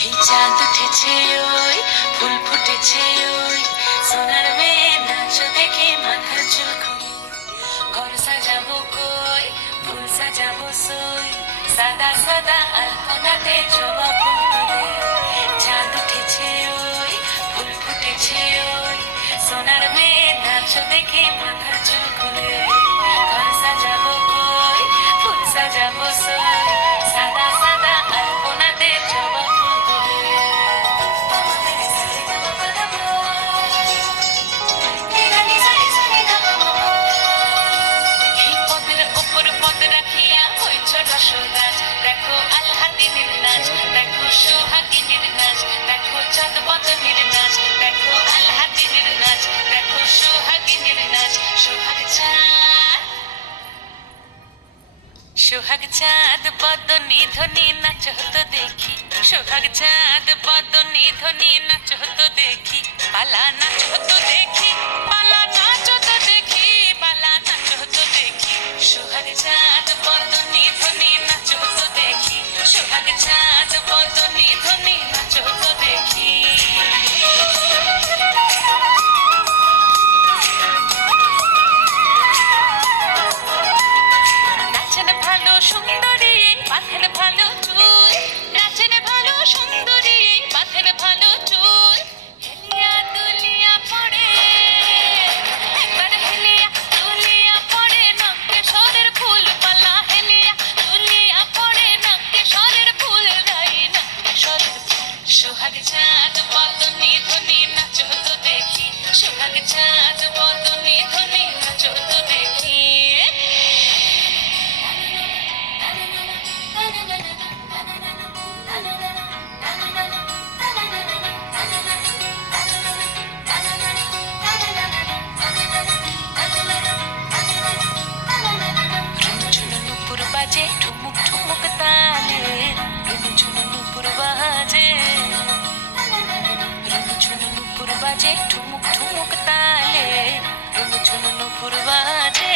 এই চাঁদ উঠেছে ওই ফুল ফুটেছে ওই সোনার মেয়ে নাচ দেখে মাথার চুল খুলি ঘর সাজাবো কই ফুল সাজাবো সই সাদা সাদা আলপনাতে জবা ফুল তুলে চাঁদ উঠেছে ওই ফুল ফুটেছে ওই সোনার মেয়ে নাচ দেখে মাথার চুল খুলে ঘর সাজাবো কই ফুল সাজাবো সই সাদা সাদা আলপনাতে জবা ফুল তুলে এই পদের ওপর পদ রাখিয়া ওই ছোট সুরাজ দেখো আল্লাদিনের নাচ দেখো সোহাগিনীর নাচ দেখো চাঁদ বদনের নাচ দেখো আল্লাদিনের নাচ দেখো সোহাগিনীর নাচ সোহাগ চাঁদ বদনী ধ্বনি নাচ হতো দেখি সোহাগ চাঁদ বদনী ধ্বনি নাচ হতো দেখি পালা নাচ হতো দেখি পালা নাচ হতো দেখি পালা নাচ হতো দেখি সোহাগ চাঁদ বদনী ধ্বনি নাচ হতো দেখি সোহাগ চাঁদ বদনী ধ্বনি নাচ হতো দেখি নাচেন ভালো সুন্দরী মাথের ভালো চুল নাচেন ভালো সুন্দরী মাথের ভালো চুল হেলিয়া দুলিয়া পড়ে একবার হেলিয়া দুলিয়া পড়ে নক্কেশ্বরের ফুল পালা হেলিয়া দুলিয়া পড়ে নক্কেশ্বরের ফুল গাই নক্কেশ্বরের সোহাগ চাঁদ বদনী ধ্বনি নাচ হতো দেখি সোহাগ চাঁদ বদনী ধ্বনি নাচ হতো দেখি ঝুনঝুন নুপুর বাজে ঠুমুক ঠুমুক তালে ঝুনঝুন নুপুর বাজে ঝুনঝুন নুপুর বাজে ঠুমুক ঠুমুক তালে ঝুনঝুন নুপুর বাজে